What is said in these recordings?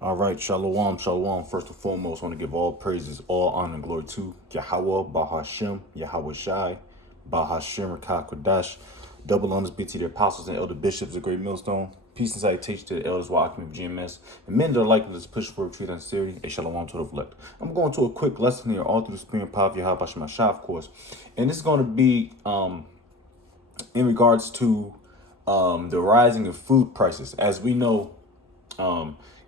All right, shalom, shalom. First and foremost, I want to give all praises, all honor and glory to Yahweh, Bahashem, Yahweh Shai, Bahashem, Kodash. Double honors be to the apostles and elder bishops of Great Millstone. Peace and salutation to the elders, Wa'akim of GMS, and men that are likely to push forward truth and sincerity. A shalom to the elect. I'm going to a quick lesson here, all through the spirit and power of Yahweh Bashem Shai, of course. And this is going to be in regards to the rising of food prices. As we know,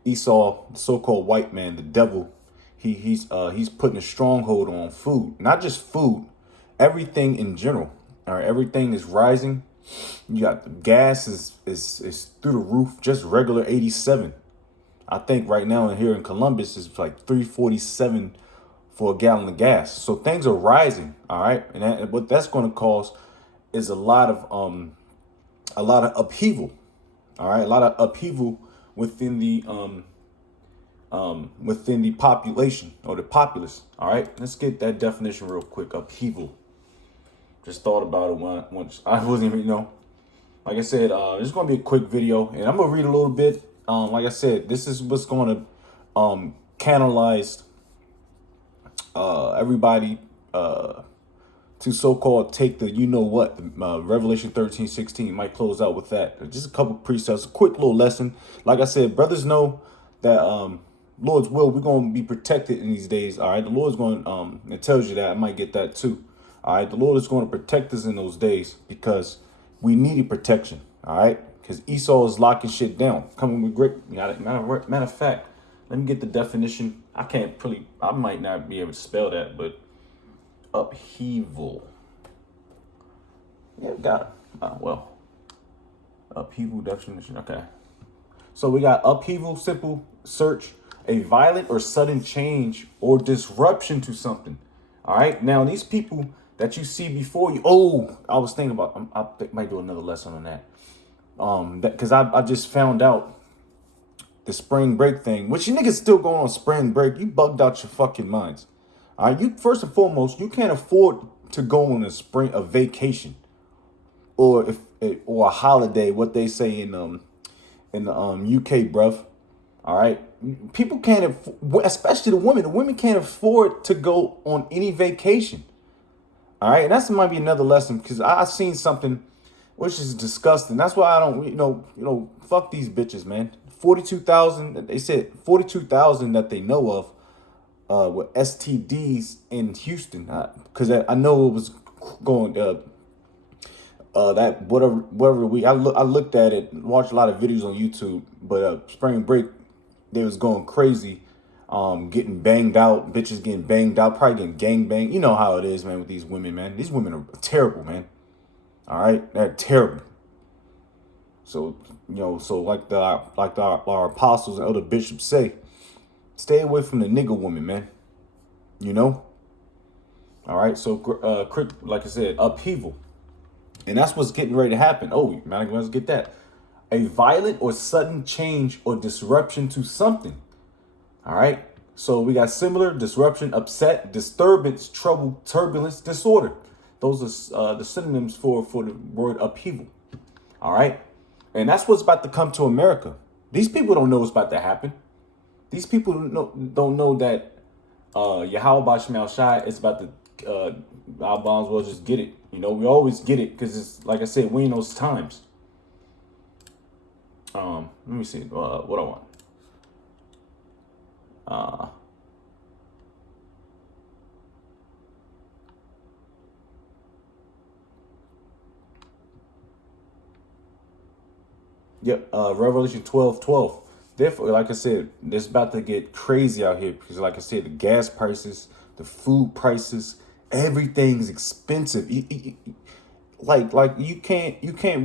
Esau, the so-called white man, the devil, he's putting a stronghold on food, not just food, everything in general. All right, everything is rising. You got the gas is through the roof, just regular 87. I think right now here in Columbus is like 347 for a gallon of gas. So things are rising. All right, and what that's going to cause is a lot of upheaval. All right, a lot of upheaval within the population or the populace. All right, let's get that definition real quick. Upheaval. Just thought about it once. I wasn't even, like I said, this is gonna be a quick video, and I'm gonna read a little bit. Like I said, this is what's gonna canalize everybody to so-called take the Revelation 13:16. Might close out with that. Just a couple precepts, a quick little lesson. Like I said, brothers know that Lord's will, we're gonna be protected in these days. All right, the Lord's going it tells you that. I might get that too. All right, the Lord is going to protect us in those days because we needed protection. All right, because Esau is locking shit down, coming with great. Matter of fact, let me get the definition. I might not be able to spell that, but upheaval. Yeah, got it. Upheaval definition. Okay. So we got upheaval, simple search, a violent or sudden change or disruption to something. All right. Now, these people that you see before you. Oh, I was thinking about, I might do another lesson on that. Because I just found out the spring break thing, which you niggas still going on spring break. You bugged out your fucking minds. All right. You, first and foremost, you can't afford to go on a vacation or or a holiday, what they say in the UK, bruv. All right, people can't, especially the women. The women can't afford to go on any vacation. All right, and that's might be another lesson because I seen something which is disgusting. That's why I don't, fuck these bitches, man. 42,000. They said 42,000 that they know of with STDs in Houston. Because I know it was going that whatever week I looked at it, watched a lot of videos on YouTube, but spring break they was going crazy, getting banged out, bitches getting banged out, probably getting gang banged. You know how it is, man, with these women, man. These women are terrible, man. All right, they're terrible. So like our apostles and other bishops say, stay away from the nigga woman, man. You know. All right, so like I said, upheaval. And that's what's getting ready to happen. Oh, man, let's get that. A violent or sudden change or disruption to something. All right. So we got similar, disruption, upset, disturbance, trouble, turbulence, disorder. Those are the synonyms for the word upheaval. All right. And that's what's about to come to America. These people don't know what's about to happen. These people don't know that Yahweh Bashem Shai is about to, our bonds will just get it. We always get it because it's like I said, we in those times. Let me see what I want. Revelation 12:12. Therefore, like I said, it's about to get crazy out here because, like I said, the gas prices, the food prices, everything's expensive. Like you can't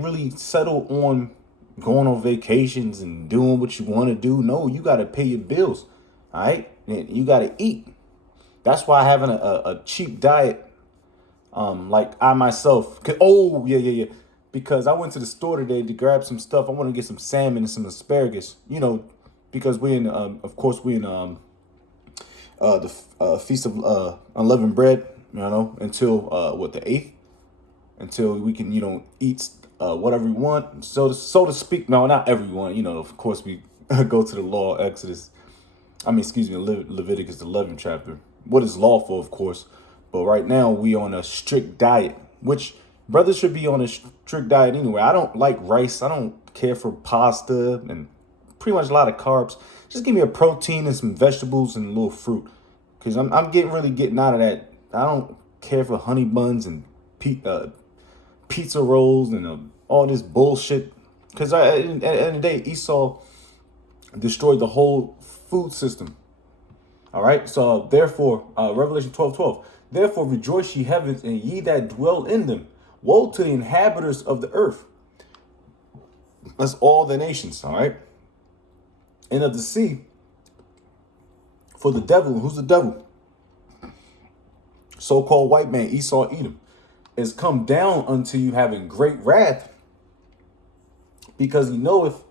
really settle on going on vacations and doing what you want to do. No, you got to pay your bills. All right. And you got to eat. That's why having a cheap diet, like I myself, yeah. Because I went to the store today to grab some stuff. I want to get some salmon and some asparagus, because of course, we in the Feast of Unleavened Bread, until the 8th, until we can, eat whatever we want, so to speak. No, not everyone. Of course, we go to the law, Exodus. Excuse me, Leviticus 11 chapter. What is lawful, of course. But right now we on a strict diet, which brothers should be on a strict diet anyway. I don't like rice. I don't care for pasta and pretty much a lot of carbs. Just give me a protein and some vegetables and a little fruit. Because I'm really getting out of that. I don't care for honey buns and pizza rolls and all this bullshit. Because at the end of the day, Esau destroyed the whole food system. All right. So therefore, Revelation 12:12. Therefore rejoice ye heavens and ye that dwell in them. Woe to the inhabitants of the earth. That's all the nations. All right. And of the sea. For the devil, who's the devil? So-called white man, Esau, Edom, is come down unto you having great wrath, because he knoweth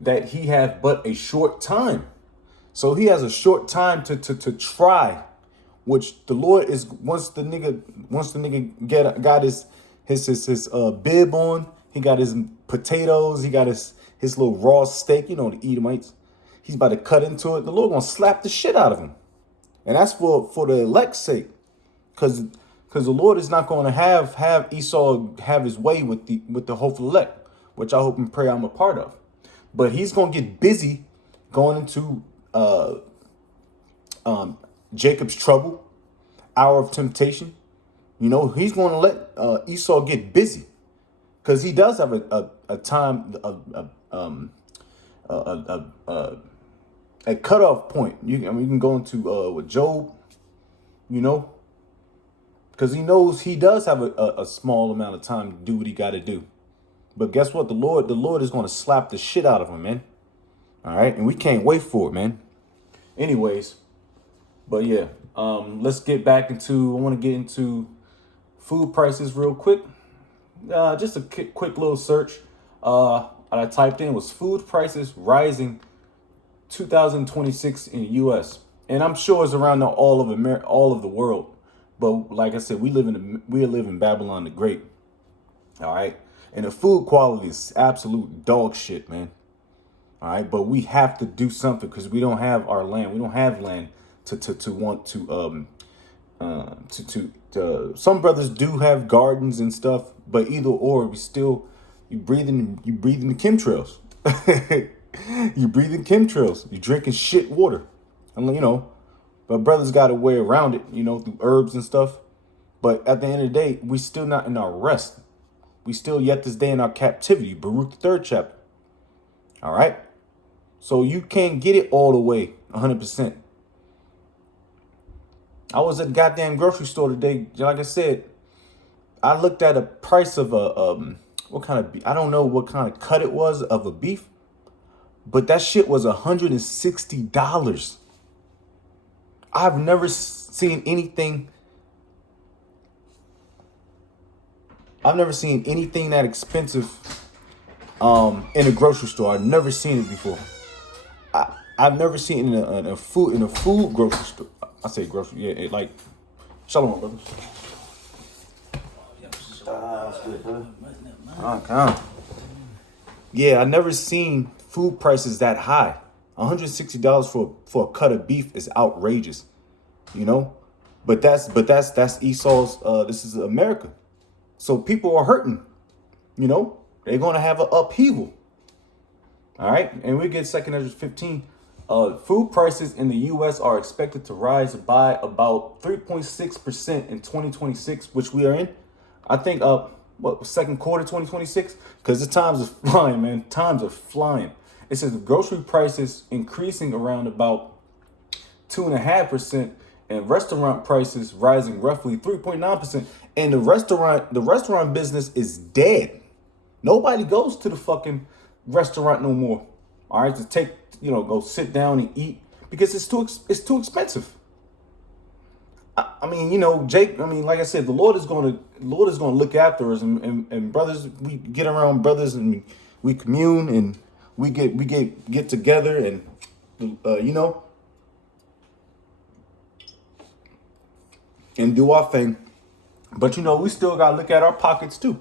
that he hath but a short time. So he has a short time to try, which the Lord is once the nigga got his bib on, he got his potatoes, he got his little raw steak, the Edomites. He's about to cut into it. The Lord gonna slap the shit out of him. And that's for the elect's sake. Because the Lord is not going to have Esau have his way with the hopeful elect, which I hope and pray I'm a part of. But he's going to get busy going into Jacob's trouble, hour of temptation. He's going to let Esau get busy, because he does have a time, a cutoff point. You can go into with Job, because he knows he does have a small amount of time to do what he got to do. But guess what? The Lord is going to slap the shit out of him, man. All right. And we can't wait for it, man. Anyways. But yeah, let's get back into, I want to get into food prices real quick. Just a quick little search. I typed in was food prices rising 2026 in the U.S. And I'm sure it's around all of America, all of the world. But like I said, we live in Babylon the Great. All right. And the food quality is absolute dog shit, man. All right. But we have to do something, because we don't have our land. We don't have land to want to some brothers do have gardens and stuff, but either or, you breathing the chemtrails. You breathing chemtrails. You drinking shit water. But brothers got a way around it, through herbs and stuff. But at the end of the day, we still not in our rest. We still yet this day in our captivity. Baruch the 3rd chapter. All right. So you can't get it all the way 100%. I was at the goddamn grocery store today. Like I said, I looked at a price of what kind of beef? I don't know what kind of cut it was of a beef, but that shit was $160. I've never seen anything. I've never seen anything that expensive in a grocery store. I've never seen it before. I've never seen it in a food grocery store. I say grocery, yeah, like shalom, brother. That's good, brother. Okay. Yeah, I never seen food prices that high. $160 for a cut of beef is outrageous, But that's Esau's. This is America, so people are hurting. They're gonna have an upheaval. All right, and we get 2 Ezra 15. Food prices in the U.S. are expected to rise by about 3.6% in 2026, which we are in. I think second quarter 2026, because the times are flying, man. Times are flying. It says the grocery prices increasing around about 2.5%, and restaurant prices rising roughly 3.9%. And the restaurant business is dead. Nobody goes to the fucking restaurant no more. All right, to take, go sit down and eat, because it's too expensive. Jake. Like I said, the Lord is going to look after us, and brothers, we get around brothers and we commune and we get together and and do our thing. But we still gotta look at our pockets too.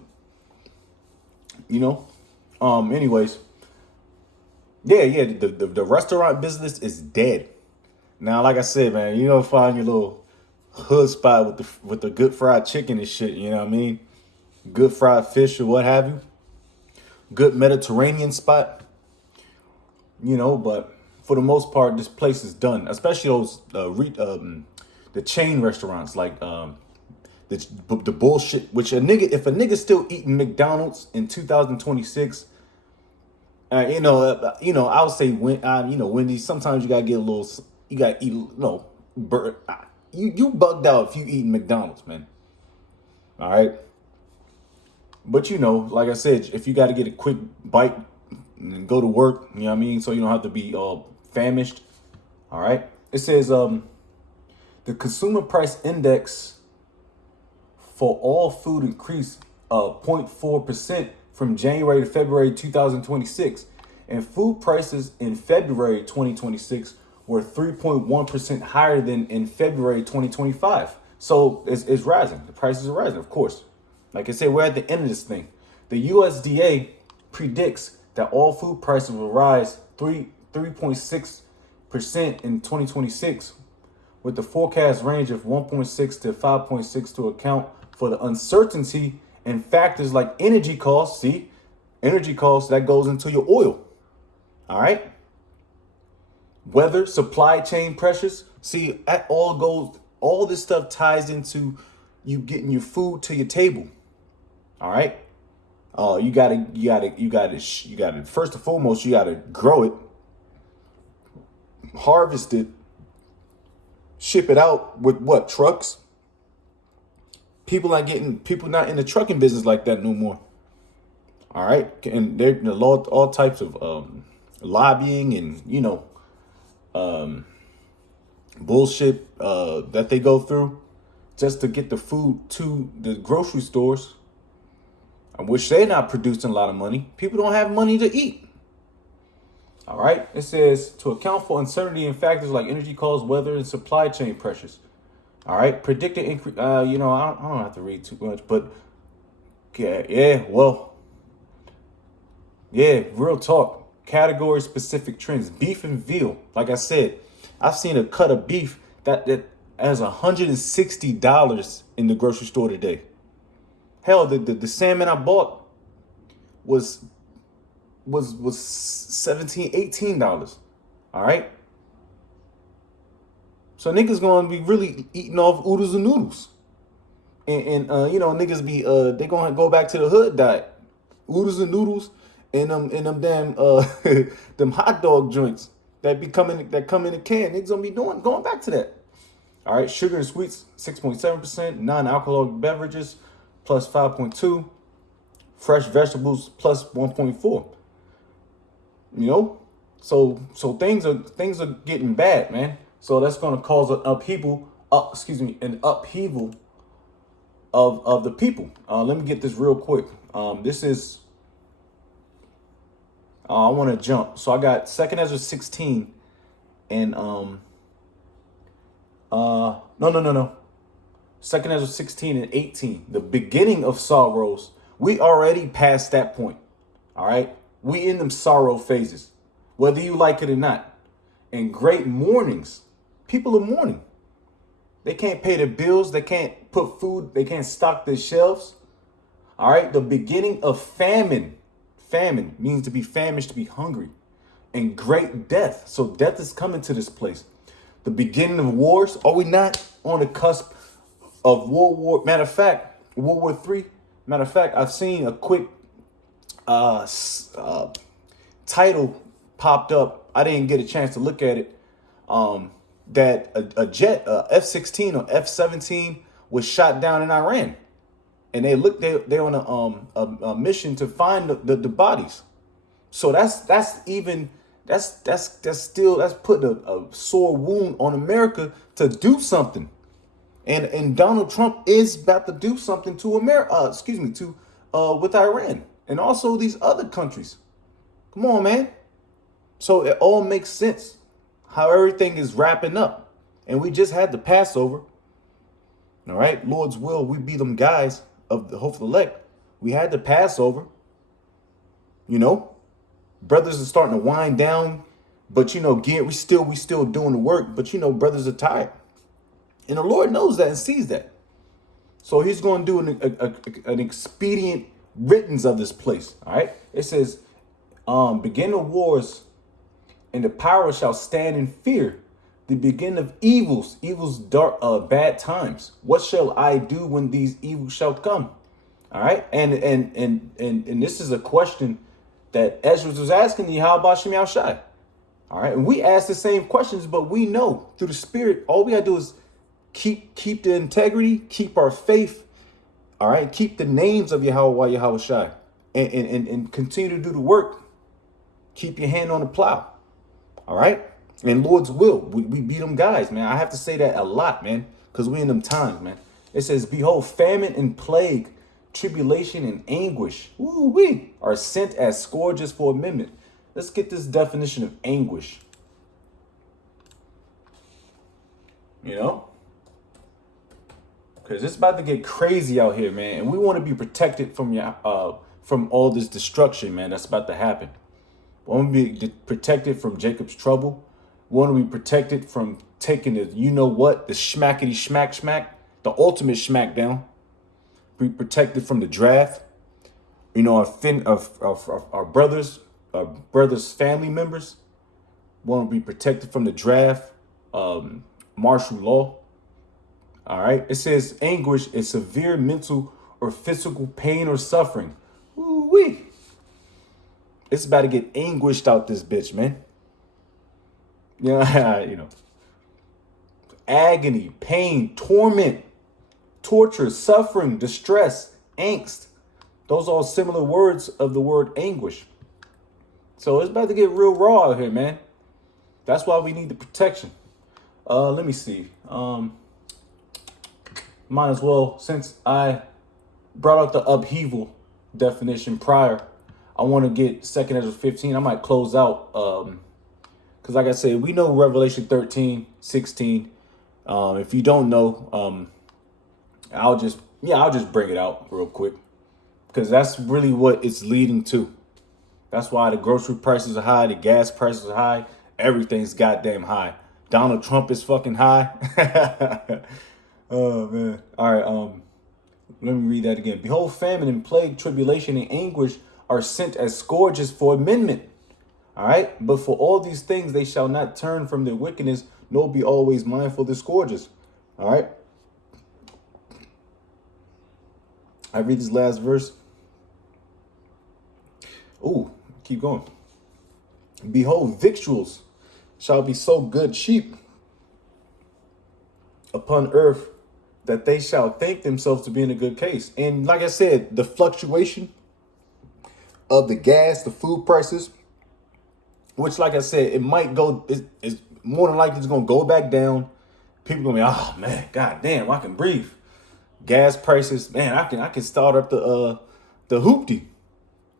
Anyways, Yeah, yeah. The restaurant business is dead. Now, like I said, man, you know, find your little hood spot with the good fried chicken and shit. You know what I mean? Good fried fish or what have you. Good Mediterranean spot. You know, but for the most part, this place is done. Especially those the chain restaurants like the bullshit. Which if a nigga still eating McDonald's in 2026, I would say Wendy's. Sometimes you gotta get a little. You gotta eat. No, you bugged out if you eating McDonald's, man. All right, but like I said, if you got to get a quick bite and go to work, you know what I mean, so you don't have to be famished. All right, it says the consumer price index for all food increased 0.4% from January to February 2026. And food prices in February 2026 were 3.1% higher than in February 2025. So it's rising. The prices are rising, of course. Like I said, we're at the end of this thing. The USDA predicts that all food prices will rise 3.6% in 2026, with the forecast range of 1.6 to 5.6 to account for the uncertainty and factors like energy costs. See, energy costs, that goes into your oil. All right. Weather, supply chain pressures. See, that all this stuff ties into you getting your food to your table. All right. You gotta, first and foremost, you gotta grow it, harvest it, ship it out with what? Trucks? People not in the trucking business like that no more. All right. And there's all types of lobbying and, bullshit that they go through just to get the food to the grocery stores, which they're not producing a lot of money. People don't have money to eat. All right. It says to account for uncertainty in factors like energy costs, weather, and supply chain pressures. All right. Predicted increase. I don't have to read too much, but well, real talk. Category specific trends. Beef and veal. Like I said, I've seen a cut of beef that has $160 in the grocery store today. Hell, the salmon I bought was $17, $18. All right. So niggas gonna be really eating off oodles and noodles. And niggas be they gonna go back to the hood diet. Oodles and noodles and them damn them hot dog joints that come in a can. Niggas gonna be going back to that. All right, sugar and sweets 6.7%, non-alcoholic beverages plus 5.2, fresh vegetables plus 1.4. So things are getting bad, man. So that's gonna cause an upheaval of the people. Let me get this real quick. This is I want to jump. So I got 2nd Ezra 16 and no. 2nd Ezra 16 and 18. The beginning of sorrows. We already passed that point. All right. We in them sorrow phases, whether you like it or not. And great mournings. People are mourning. They can't pay their bills. They can't put food. They can't stock their shelves. All right. The beginning of famine. Famine means to be famished, to be hungry. And great death. So death is coming to this place. The beginning of wars. Are we not on the cusp of World War? Matter of fact, World War III. Matter of fact, I've seen a quick title popped up. I didn't get a chance to look at it. That a jet, F-16 or F-17 was shot down in Iran. And they're on a mission to find the bodies. So that's putting a sore wound on America to do something. And Donald Trump is about to do something to America, with Iran and also these other countries. Come on, man. So it all makes sense how everything is wrapping up. And we just had the Passover. All right, Lord's will, we be them guys of the hopeful elect. We had the Passover, Brothers are starting to wind down, but again, we still doing the work, but brothers are tired. And the Lord knows that and sees that. So he's going to do an expedient riddance of this place. All right. It says, begin the wars, and the power shall stand in fear. The beginning of evils dark, bad times. What shall I do when these evils shall come? All right. And this is a question that Ezra was asking you. How about Shem Shai? All right. And we ask the same questions, but we know through the Spirit, all we got to do is keep the integrity, keep our faith. All right. Keep the names of Yahweh Shai, and continue to do the work. Keep your hand on the plow. All right. And Lord's will, we beat them guys, man. I have to say that a lot, man, because we in them times, man. It says, behold, famine and plague, tribulation and anguish, we are sent as scourges for amendment. Let's get this definition of anguish. Because it's about to get crazy out here, man. And we want to be protected from all this destruction, man, that's about to happen. We want to be protected from Jacob's trouble. We want to be protected from taking the schmackety smack, the ultimate smackdown. Be protected from the draft. Our brothers' family members want to be protected from the draft, martial law. All right. It says anguish is severe mental or physical pain or suffering. Ooh-wee. It's about to get anguished out this bitch, man. Agony, pain, torment, torture, suffering, distress, angst. Those are all similar words of the word anguish. So it's about to get real raw out here, man. That's why we need the protection. Let me see. Might as well, since I brought out the upheaval definition prior, I want to get 2 Ezra 15. I might close out because like I said, we know Revelation 13, 16. If you don't know, I'll just bring it out real quick because that's really what it's leading to. That's why the grocery prices are high, the gas prices are high, everything's goddamn high. Donald Trump is fucking high. Oh man. All right, let me read that again. Behold, famine and plague, tribulation and anguish are sent as scourges for amendment. All right. But for all these things, they shall not turn from their wickedness, nor be always mindful of the scourges. All right. I read this last verse. Ooh, keep going. Behold, victuals shall be so good cheap upon earth that they shall think themselves to be in a good case. And like I said, the fluctuation of the gas, the food prices, which like I said, it might go, it's more than likely it's going to go back down. People going to be, oh man, god damn, I can breathe. Gas prices, man, I can start up the hoopty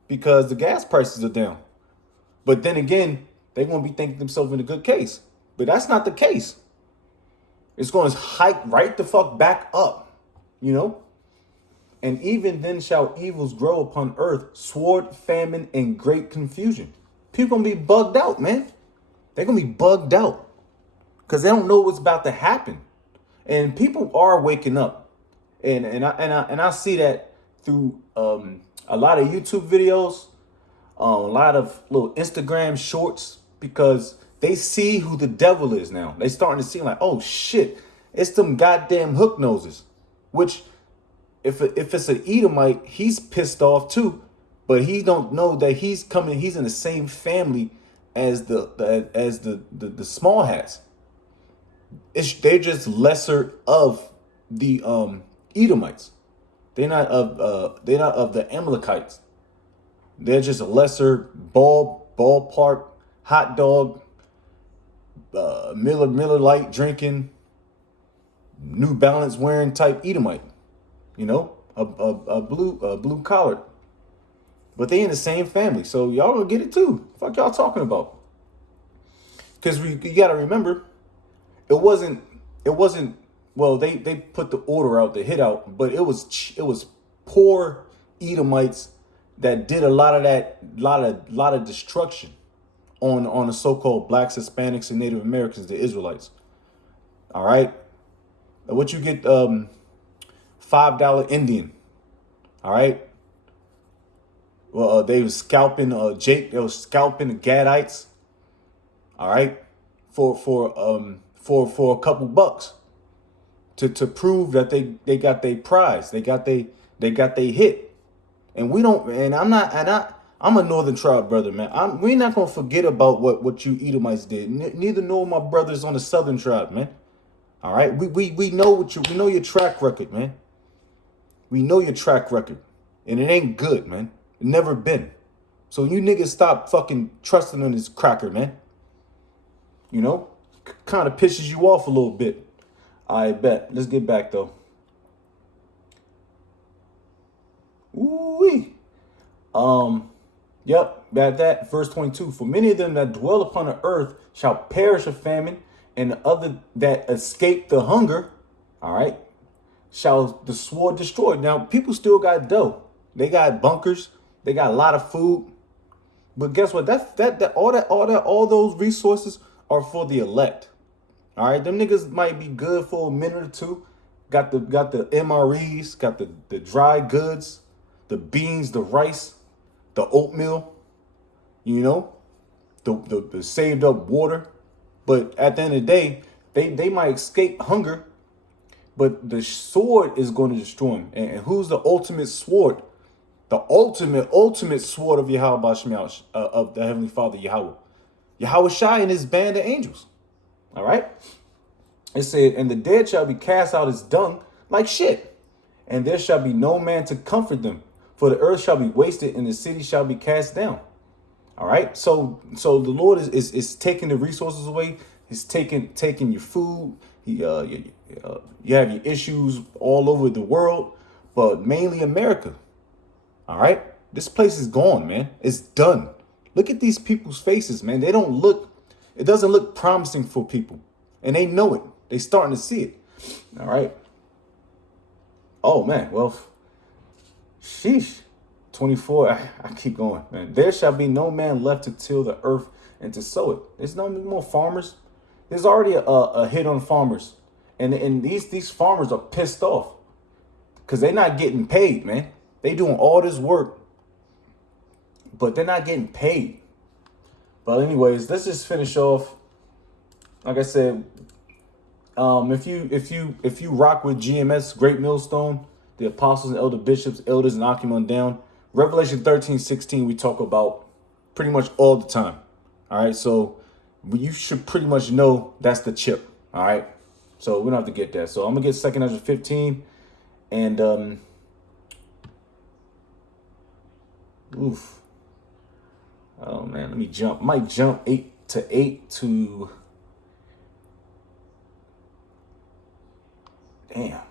because the gas prices are down. But then again, they're going to be thinking themselves in a good case. But that's not the case. It's going to hike right the fuck back up, And even then shall evils grow upon earth, sword, famine, and great confusion. People going to be bugged out, man. They're going to be bugged out because they don't know what's about to happen. And people are waking up. And I see that through a lot of YouTube videos, a lot of little Instagram shorts, because they see who the devil is now. They starting to see like, oh shit, it's them goddamn hook noses. Which, if it's an Edomite, he's pissed off too, but he don't know that he's in the same family as the small hats. They're just lesser of the Edomites. They're not of the Amalekites. They're just a lesser ballpark hot dog, Miller Lite drinking, New Balance wearing type Edomite, a blue collar. But they in the same family, so y'all gonna get it too. Fuck y'all talking about? Because you gotta remember, it wasn't. Well, they put the order out, the hit out, but it was poor Edomites that did a lot of that, lot of destruction on the so-called blacks, Hispanics, and Native Americans, the Israelites. All right, what you get? $5 Indian. All right. Well, they was scalping Jake. They was scalping the Gadites. All right, for a couple bucks to prove that they got their prize. They got they hit. And we don't. And I'm a Northern tribe brother, man. We're not gonna forget about what you Edomites did. Neither nor my brothers on the Southern tribe, man. All right, we know we know your track record, man. We know your track record, and it ain't good, man. It never been. So you niggas stop fucking trusting in this cracker, man. You know, kind of pisses you off a little bit. I bet. Let's get back though. Ooh-wee. Yep, that verse 22. For many of them that dwell upon the earth shall perish of famine, and the other that escape the hunger, all right, shall the sword destroy. Now, people still got dough. They got bunkers. They got a lot of food. But guess what? All those resources are for the elect. All right, them niggas might be good for a minute or two. Got the MREs, got the dry goods, the beans, the rice, the oatmeal, you know, the saved up water. But at the end of the day, they might escape hunger, but the sword is going to destroy them. And who's the ultimate sword? The ultimate sword of Yahweh Bashmiel, of the Heavenly Father Yahweh. Yahweh Shai and his band of angels. All right? It said, and the dead shall be cast out as dung like shit. And there shall be no man to comfort them. For the earth shall be wasted and the city shall be cast down. All right? So the Lord is taking the resources away. He's taking your food. You have your issues all over the world, but mainly America. All right? This place is gone, man. It's done. Look at these people's faces, man. It doesn't look promising for people. And they know it. They starting to see it. All right? Oh, man. Well, sheesh. 24. I keep going, man. There shall be no man left to till the earth and to sow it. There's no more farmers. There's already a hit on farmers. And these farmers are pissed off because they're not getting paid, man. They doing all this work, but they're not getting paid. But anyways, let's just finish off. Like I said, if you rock with GMS, Great Millstone, the apostles and elder bishops, elders, and Achiman down, Revelation 13:16 we talk about pretty much all the time. All right, so you should pretty much know that's the chip. All right, so we don't have to get that. So I'm gonna get 2 Ezra 15, and oof. Oh man, let me jump. I might jump 8 to 8 to. Damn.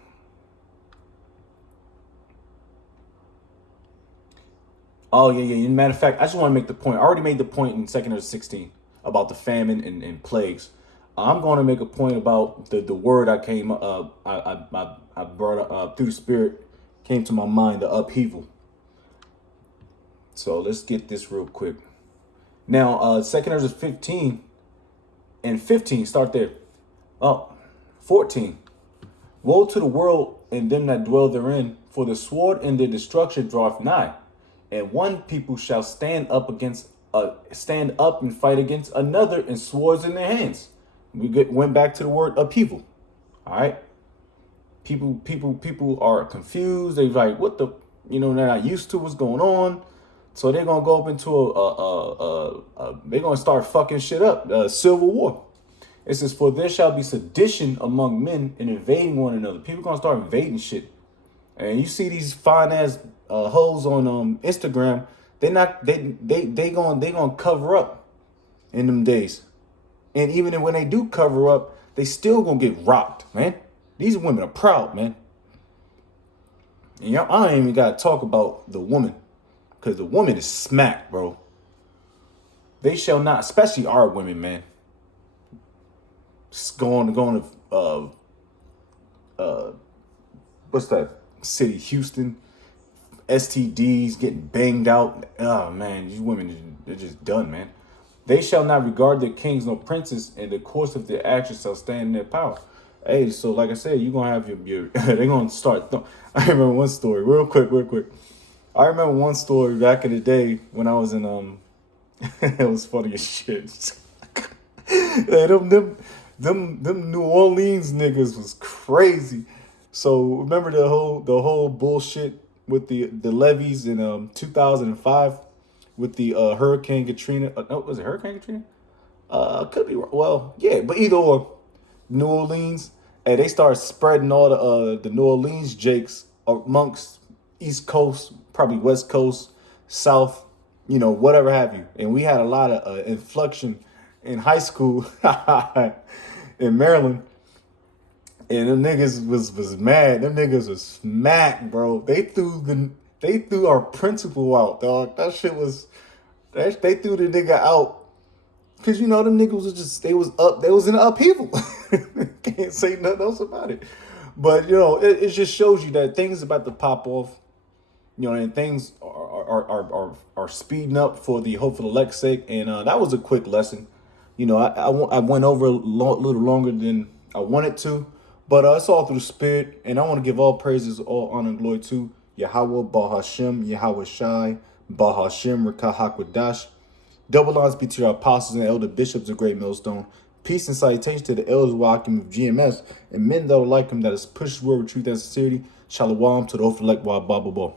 Oh yeah. Matter of fact, I just want to make the point. I already made the point in 2 Ezra 16 about the famine and plagues. I'm going to make a point about the word I brought up through the Spirit came to my mind, the upheaval. So let's get this real quick. Now, 2 Ezra 15 and 15, start there. Oh, 14. Woe to the world and them that dwell therein, for the sword and their destruction draweth nigh. And one people shall stand up and fight against another, and swords in their hands. Went back to the word upheaval. All right. People are confused. They're like, what the, they're not used to what's going on. So they're gonna go up into they're gonna start fucking shit up. Civil war. It says, for there shall be sedition among men and invading one another. People gonna start invading shit. And you see these fine ass hoes on Instagram. They gonna cover up in them days. And even when they do cover up, they still gonna get rocked, man. These women are proud, man. And I ain't even gotta talk about the woman, because the woman is smacked, bro. They shall not, especially our women, man. Just going to what's that city, Houston, STDs, getting banged out. Oh man, these women, they're just done, man. They shall not regard their kings nor princes, and the course of their actions shall stand in their power. Hey, so like I said, you're gonna have your they're gonna start. I remember one story, real quick. I remember one story back in the day when I was in it was funny as shit. Yeah, them New Orleans niggas was crazy. So remember the whole bullshit with the levees in 2005 with the Hurricane Katrina. No, was it Hurricane Katrina? Could be wrong. Well, yeah, but either or, New Orleans, and they started spreading all the New Orleans jakes amongst East Coast, probably West Coast, South, whatever have you. And we had a lot of inflection in high school in Maryland, and them niggas was mad. Them niggas was smacked, bro. They threw our principal out, dog. That shit was they threw the nigga out because them niggas was just they was in an upheaval. Can't say nothing else about it. But it just shows you that things about to pop off. And things are speeding up for the hopeful elect's sake. And that was a quick lesson. I went over a little longer than I wanted to, but it's all through the spirit. And I want to give all praises, all honor and glory to Yahweh, Bahashem, Yahweh Shai, Bahashem, Rekahakwadash. Double honors be to your apostles and elder bishops of Great Millstone. Peace and salutation to the elders walking of GMS and men that are like him that is pushed word with truth and sincerity. Shalom to the hopeful elect, Baba Ball.